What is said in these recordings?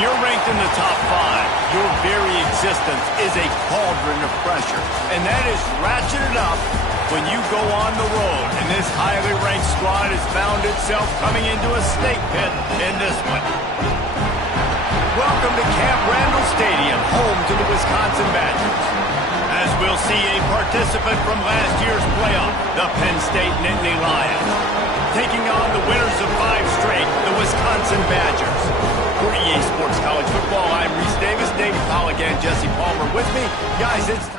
you're ranked in the top 5, your very existence is a cauldron of pressure. And that is ratcheted up when you go on the road. And this highly ranked squad has found itself coming into a snake pit in this one. Welcome to Camp Randall Stadium, home to the Wisconsin Badgers. As we'll see a participant from last year's playoff, the Penn State Nittany Lions, taking on the winners of 5 straight, the Wisconsin Badgers. For EA Sports College Football, I'm Reese Davis, David Pollock, and Jesse Palmer with me. Guys, it's time.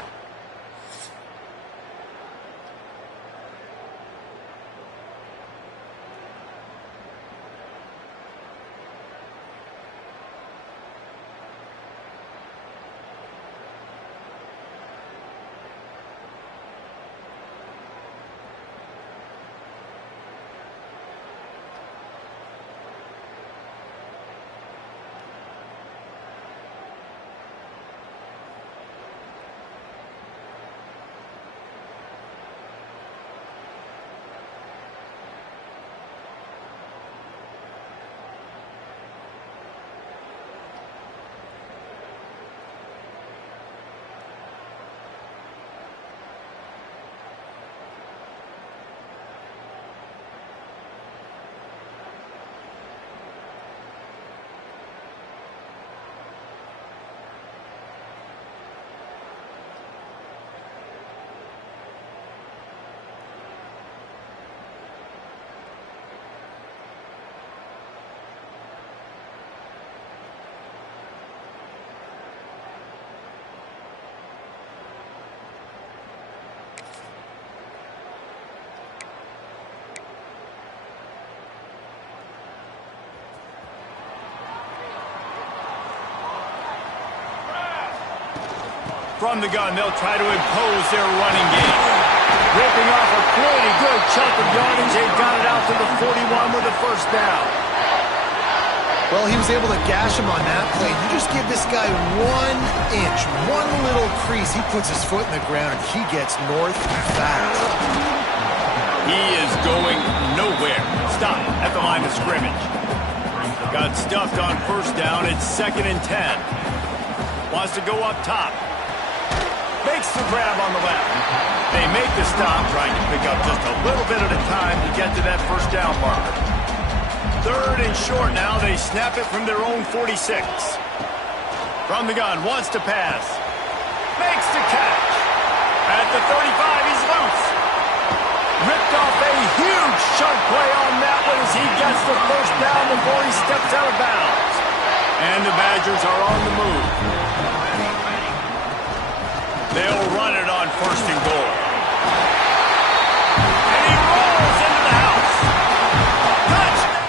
From the gun, they'll try to impose their running game. Ripping off a pretty good chunk of yardage. They got it out to the 41 with a first down. Well, he was able to gash him on that play. You just give this guy 1 inch, one little crease. He puts his foot in the ground, and he gets north fast. He is going nowhere. Stop at the line of scrimmage. Got stuffed on first down. It's 2nd and 10. Wants to go up top. Makes the grab on the left. They make the stop, trying to pick up just a little bit at a time to get to that first down marker. 3rd and short now. They snap it from their own 46. From the gun, wants to pass. Makes the catch. At the 35, he's loose. Ripped off a huge chunk play on that one as he gets the first down before he steps out of bounds. And the Badgers are on the move. They'll run it on 1st and goal. And he rolls into the house. Touchdown!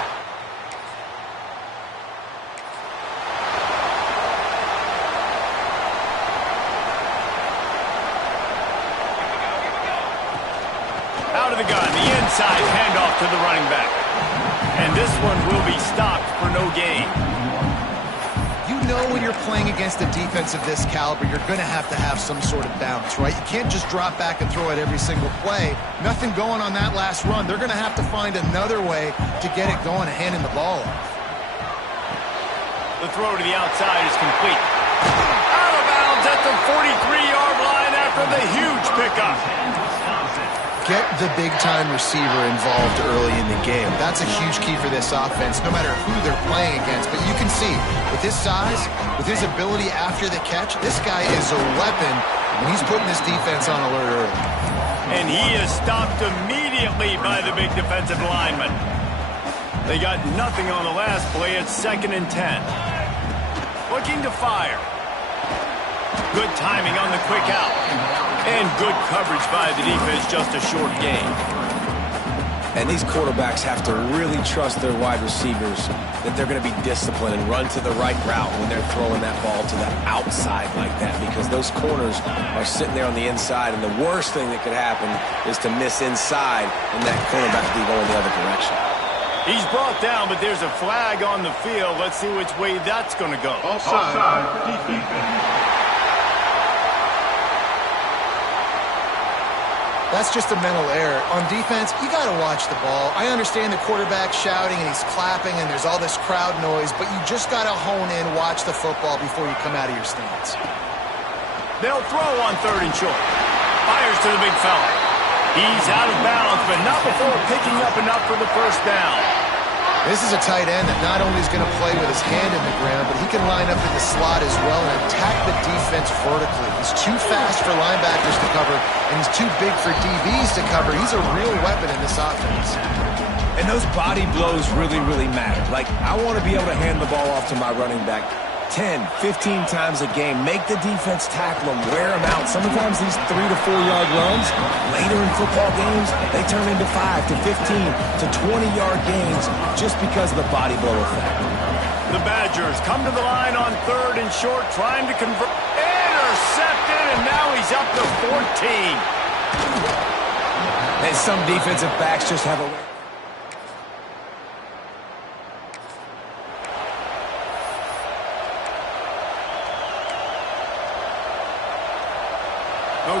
Out of the gun, the inside handoff to the running back. And this one will be stopped for no gain. You know when you're playing against a defense of this caliber, you're going to have some sort of bounce, right? You can't just drop back and throw it every single play. Nothing going on that last run. They're going to have to find another way to get it going and handing the ball off. The throw to the outside is complete. Out of bounds at the 43-yard line after the huge pickup. Get the big-time receiver involved early in the game. That's a huge key for this offense, no matter who they're playing against. But you can see, with his size, with his ability after the catch, this guy is a weapon, and he's putting this defense on alert early. And he is stopped immediately by the big defensive lineman. They got nothing on the last play. It's 2nd and 10. Looking to fire. Good timing on the quick out. And good coverage by the defense, just a short gain. And these quarterbacks have to really trust their wide receivers that they're going to be disciplined and run to the right route when they're throwing that ball to the outside like that, because those corners are sitting there on the inside, and the worst thing that could happen is to miss inside and that cornerback be going the other direction. He's brought down, but there's a flag on the field. Let's see which way that's going to go. Offside. Defense. That's just a mental error. On defense, you got to watch the ball. I understand the quarterback shouting and he's clapping and there's all this crowd noise, but you just got to hone in, watch the football before you come out of your stance. They'll throw on 3rd and short. Fires to the big fella. He's out of bounds, but not before picking up enough for the first down. This is a tight end that not only is going to play with his hand in the ground, but he can line up in the slot as well and attack the defense vertically. He's too fast for linebackers to cover, and he's too big for DBs to cover. He's a real weapon in this offense. And those body blows really, really matter. Like, I want to be able to hand the ball off to my running back 10, 15 times a game. Make the defense tackle them, wear them out. Sometimes these 3 to 4 yard runs, later in football games, they turn into 5 to 15 to 20-yard gains just because of the body blow effect. The Badgers come to the line on 3rd and short, trying to convert. Intercepted, and now he's up to 14. And some defensive backs just have a way.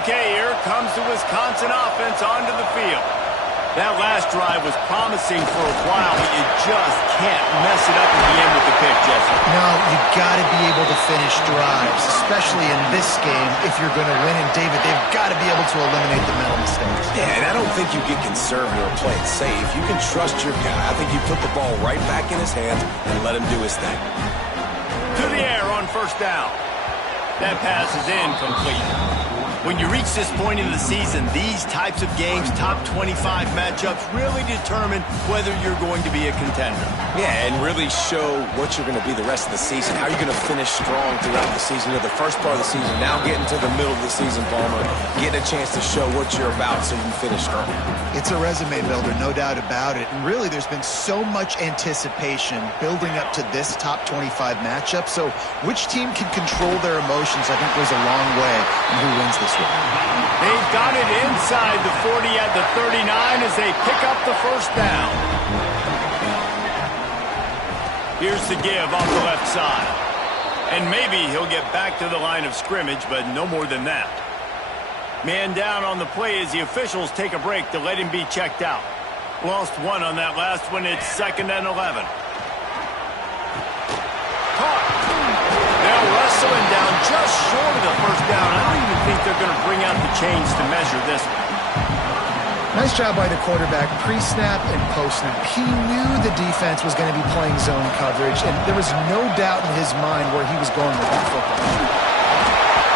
Okay, here comes the Wisconsin offense onto the field. That last drive was promising for a while, but you just can't mess it up at the end with the pick, Jesse. No, you got to be able to finish drives, especially in this game if you're going to win. And David, they've got to be able to eliminate the mental mistakes. Yeah, and I don't think you get conservative or play it safe. You can trust your guy. I think you put the ball right back in his hands and let him do his thing. To the air on 1st down. That pass is incomplete. When you reach this point in the season, these types of games, top 25 matchups, really determine whether you're going to be a contender. Yeah, and really show what you're going to be the rest of the season. How you're going to finish strong throughout the season. The first part of the season, now getting to the middle of the season, Palmer, getting a chance to show what you're about so you can finish strong. It's a resume builder, no doubt about it. And really, there's been so much anticipation building up to this top 25 matchup. So which team can control their emotions, I think, goes a long way in who wins this one. They've got it inside the 40 at the 39 as they pick up the first down. Here's the give off the left side. And maybe he'll get back to the line of scrimmage, but no more than that. Man down on the play as the officials take a break to let him be checked out. Lost one on that last one. It's 2nd and 11. Caught. They'll wrestle him down just short of the first down. I don't even think they're going to bring out the chains to measure this one. Nice job by the quarterback, pre-snap and post-snap. He knew the defense was going to be playing zone coverage, and there was no doubt in his mind where he was going with that football.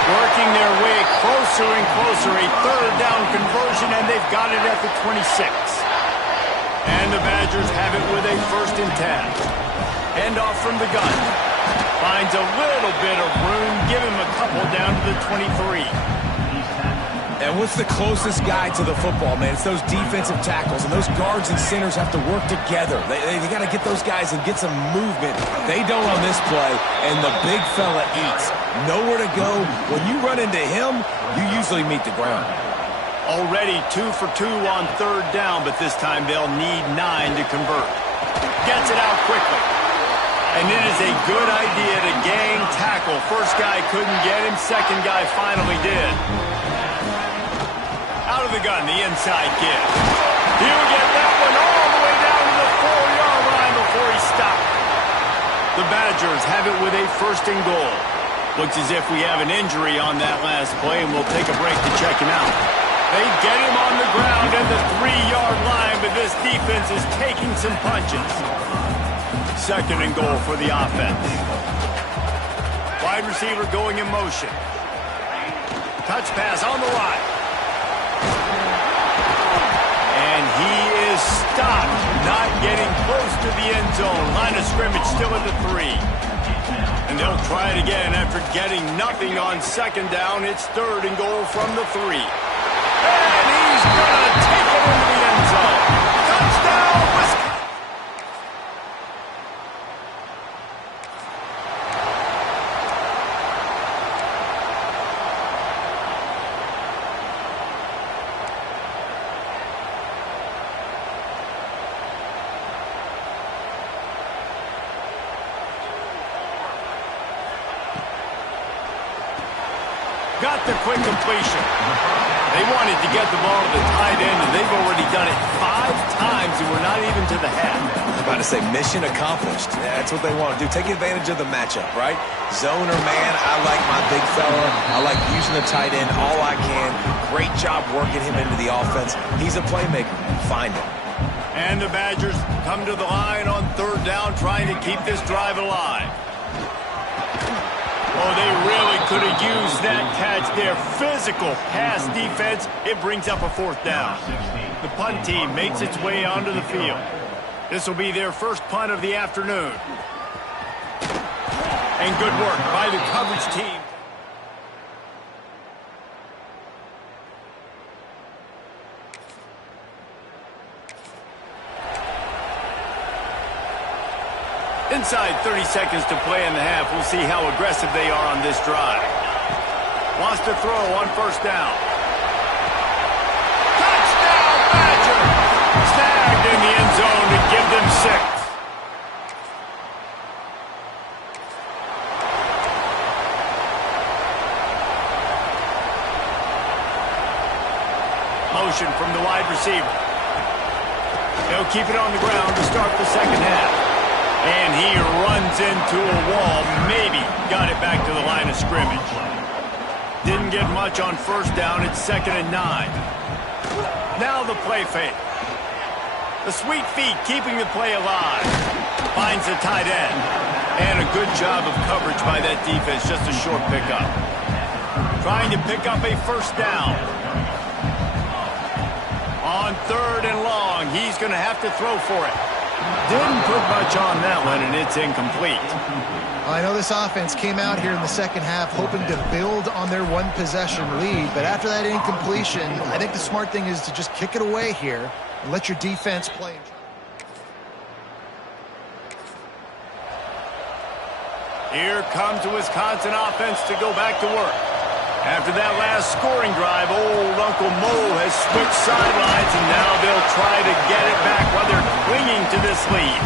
Working their way closer and closer, a 3rd down conversion, and they've got it at the 26. And the Badgers have it with a 1st and 10. Hand off from the gun. Finds a little bit of room, give him a couple down to the 23. And what's the closest guy to the football, man? It's those defensive tackles, and those guards and centers have to work together. They got to get those guys and get some movement. They don't on this play, and the big fella eats. Nowhere to go. When you run into him, you usually meet the ground. Already 2 for 2 on 3rd down, but this time they'll need 9 to convert. Gets it out quickly. And it is a good idea to gang tackle. First guy couldn't get him. Second guy finally did. Out of the gun, the inside give. He'll get that one all the way down to the 4-yard line before he stopped. The Badgers have it with a 1st and goal. Looks as if we have an injury on that last play, and we'll take a break to check him out. They get him on the ground at the 3-yard line, but this defense is taking some punches. 2nd and goal for the offense. Wide receiver going in motion. Touch pass on the right. And he is stopped, not getting close to the end zone. Line of scrimmage still at the 3. And they'll try it again after getting nothing on 2nd down. It's 3rd and goal from the 3. And he's going to take it into the end zone. Touchdown, Wisconsin. Got the quick completion. They wanted to get the ball to the say mission accomplished. That's what they want to do. Take advantage of the matchup, right? Zone or man, I like my big fella. I like using the tight end all I can. Great job working him into the offense. He's a playmaker. Find him. And the Badgers come to the line on third down, trying to keep this drive alive. Oh, they really could have used that catch there. Physical pass defense. It brings up a fourth down. The punt team makes its way onto the field. This will be their first punt of the afternoon. And good work by the coverage team. Inside 30 seconds to play in the half. We'll see how aggressive they are on this drive. Wants to throw on first down. Touchdown, Badger! Snagged in the end zone to give them 6. Motion from the wide receiver. They'll keep it on the ground to start the second half. And he runs into a wall. Maybe got it back to the line of scrimmage. Didn't get much on first down. It's 2nd and 9. Now the play fake. The sweet feet keeping the play alive. Finds the tight end. And a good job of coverage by that defense. Just a short pickup. Trying to pick up a first down. On 3rd and long, he's going to have to throw for it. Didn't put much on that one, and it's incomplete. I know this offense came out here in the second half hoping to build on their one-possession lead, but after that incompletion, I think the smart thing is to just kick it away here and let your defense play. Here comes the Wisconsin offense to go back to work. After that last scoring drive, old Uncle Mo has switched sidelines, and now they'll try to get it back while they're clinging to this lead.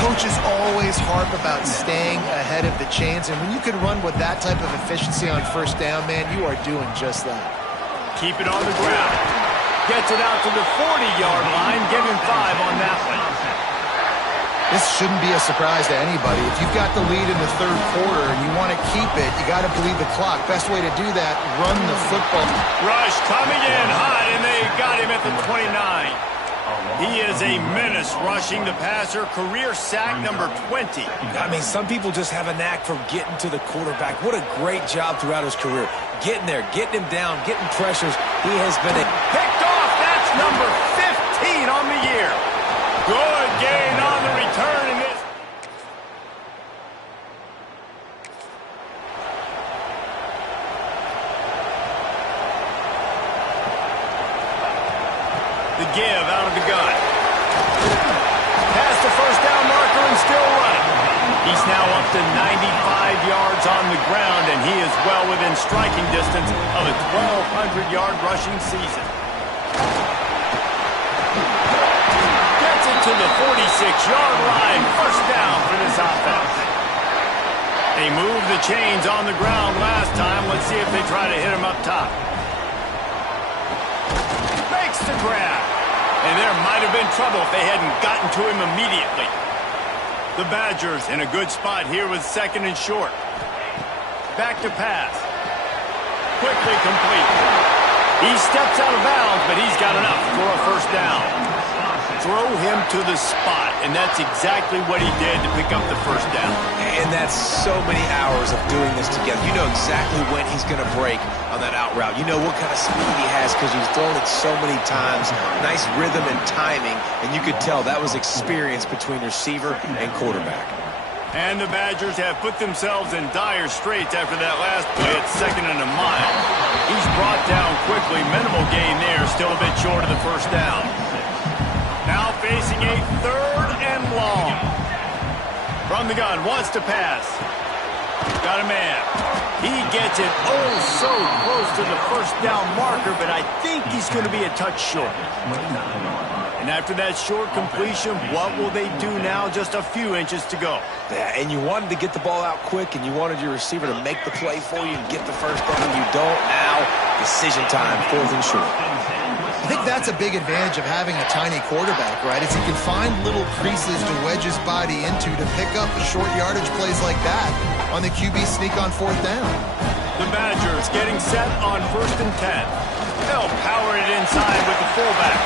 Coaches always harp about staying ahead of the chains, and when you can run with that type of efficiency on first down, man, you are doing just that. Keep it on the ground. Gets it out to the 40-yard line. Give him 5 on that one. This shouldn't be a surprise to anybody. If you've got the lead in the third quarter and you want to keep it, you got to bleed the clock. Best way to do that, run the football. Rush coming in hot, and they got him at the 29. He is a menace rushing the passer. Career sack number 20. I mean, some people just have a knack for getting to the quarterback. What a great job throughout his career. Getting there, getting him down, getting pressures. He has been picked off. That's number 15 on the year. Good gain on the return in this. The give out of the gun. Past the first down marker and still running. He's now up to 95 yards on the ground, and he is well within striking distance of a 1,200-yard rushing season. To the 46-yard line, first down for this offense. They moved the chains on the ground last time. Let's see if they try to hit him up top. Makes the grab. And there might have been trouble if they hadn't gotten to him immediately. The Badgers in a good spot here with 2nd and short. Back to pass. Quickly complete. He steps out of bounds, but he's got enough for a first down. Throw him to the spot, and that's exactly what he did to pick up the first down. And that's so many hours of doing this together. You know exactly when he's going to break on that out route. You know what kind of speed he has because he's thrown it so many times. Nice rhythm and timing, and you could tell that was experience between receiver and quarterback. And the Badgers have put themselves in dire straits after that last play at 2nd and a mile. He's brought down quickly. Minimal gain there, still a bit short of the first down. Now facing a 3rd and long. From the gun, wants to pass. Got a man. He gets it so close to the first down marker, but I think he's going to be a touch short. And after that short completion, what will they do now? Just a few inches to go. Yeah, and you wanted to get the ball out quick, and you wanted your receiver to make the play for you and get the first down. You don't now. Decision time, 4th and short. I think that's that's a big advantage of having a tiny quarterback, right? Is he can find little creases to wedge his body into to pick up short yardage plays like that on the QB sneak on 4th down. The Badgers getting set on 1st and 10. They'll power it inside with the fullback.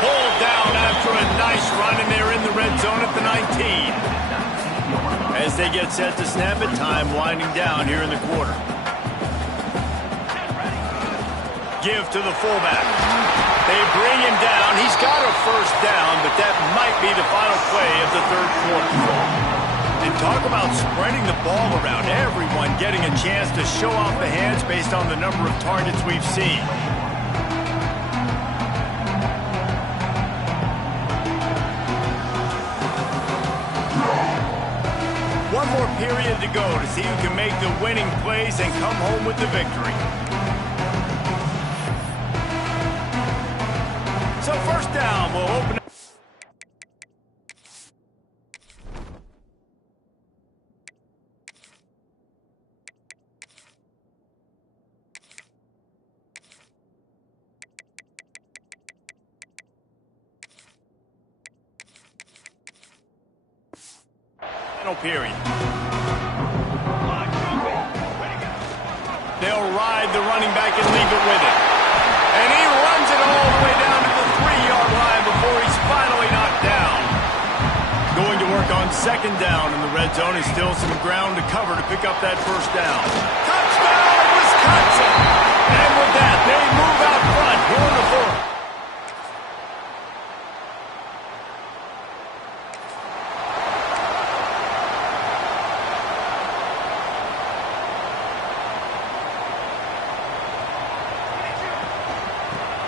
Pulled down after a nice run, and they're in the red zone at the 19. As they get set to snap it, time winding down here in the quarter. Give to the fullback. They bring him down. He's got a 1st down, but that might be the final play of the 3rd quarter. And talk about spreading the ball around. Everyone getting a chance to show off the hands based on the number of targets we've seen. One more period to go to see who can make the winning plays and come home with the victory. So 1st down will open up. Final period. They'll ride the running back and leave it with it. And he runs it all the way down to the 3-yard line before he's finally knocked down. Going to work on 2nd down in the red zone. Is still some ground to cover to pick up that 1st down. Touchdown, Wisconsin! And with that, they move out front here in the 4th.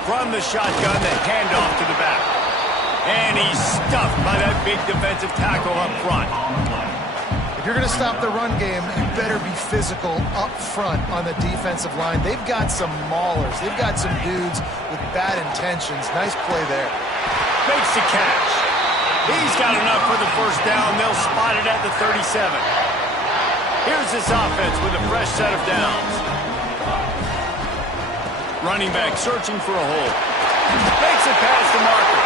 From the shotgun, the handoff to the back. And he's stuffed by that big defensive tackle up front. If you're going to stop the run game, you better be physical up front on the defensive line. They've got some maulers. They've got some dudes with bad intentions. Nice play there. Makes the catch. He's got enough for the 1st down. They'll spot it at the 37. Here's this offense with a fresh set of downs. Running back searching for a hole. Makes it past the marker.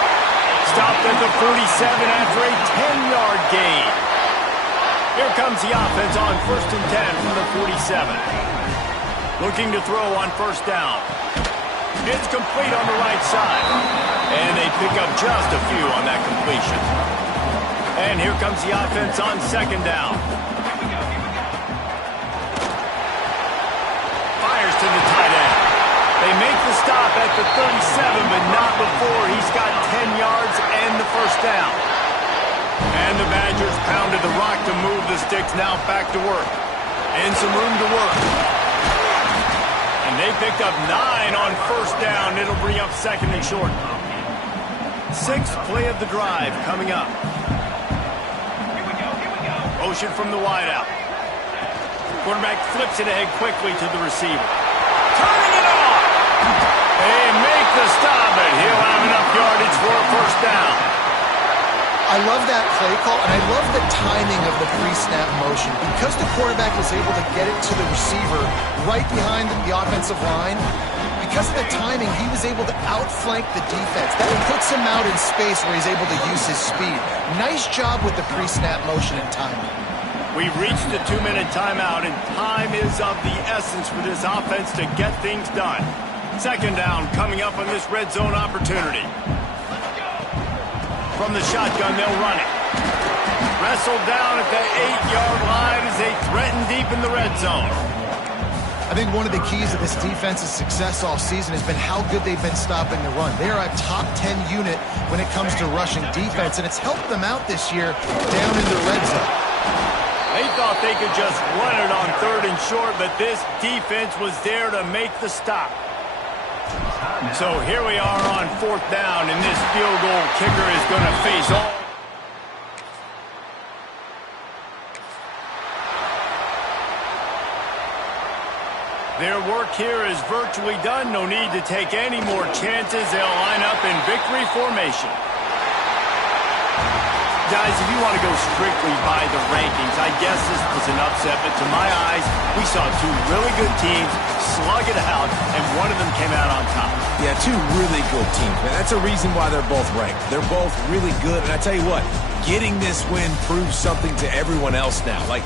Stopped at the 47 after a 10-yard gain. Here comes the offense on 1st and 10 from the 47. Looking to throw on 1st down. It's complete on the right side. And they pick up just a few on that completion. And here comes the offense on 2nd down. Fires to the tight end. They make the stop at the 37, but not before he's got 10 yards and the 1st down. And the Badgers pounded the rock to move the sticks, now back to work. And some room to work. And they picked up 9 on 1st down. It'll bring up 2nd and short. 6th play of the drive coming up. Motion from the wideout. Quarterback flips it ahead quickly to the receiver. Turning it off! They make the stop, but he'll have enough yardage for a 1st down. I love that play call, and I love the timing of the pre-snap motion. Because the quarterback was able to get it to the receiver right behind the offensive line, because of the timing, he was able to outflank the defense. That puts him out in space where he's able to use his speed. Nice job with the pre-snap motion and timing. We've reached the 2-minute timeout, and time is of the essence for this offense to get things done. 2nd down coming up on this red zone opportunity. From the shotgun, they'll run it. Wrestled down at the 8-yard line as they threaten deep in the red zone. I think one of the keys to this defense's success all season has been how good they've been stopping the run. They are a top 10 unit when it comes to rushing defense, and it's helped them out this year down in the red zone. They thought they could just run it on 3rd and short, but this defense was there to make the stop. So here we are on 4th down, and this field goal kicker is going to face all. Their work here is virtually done. No need to take any more chances. They'll line up in victory formation. Guys, if you want to go strictly by the rankings, I guess this was an upset, but to my eyes, we saw two really good teams slug it out, and one of them came out on top. Yeah, two really good teams, man. That's a reason why they're both ranked. They're both really good, and I tell you what, getting this win proves something to everyone else now. Like,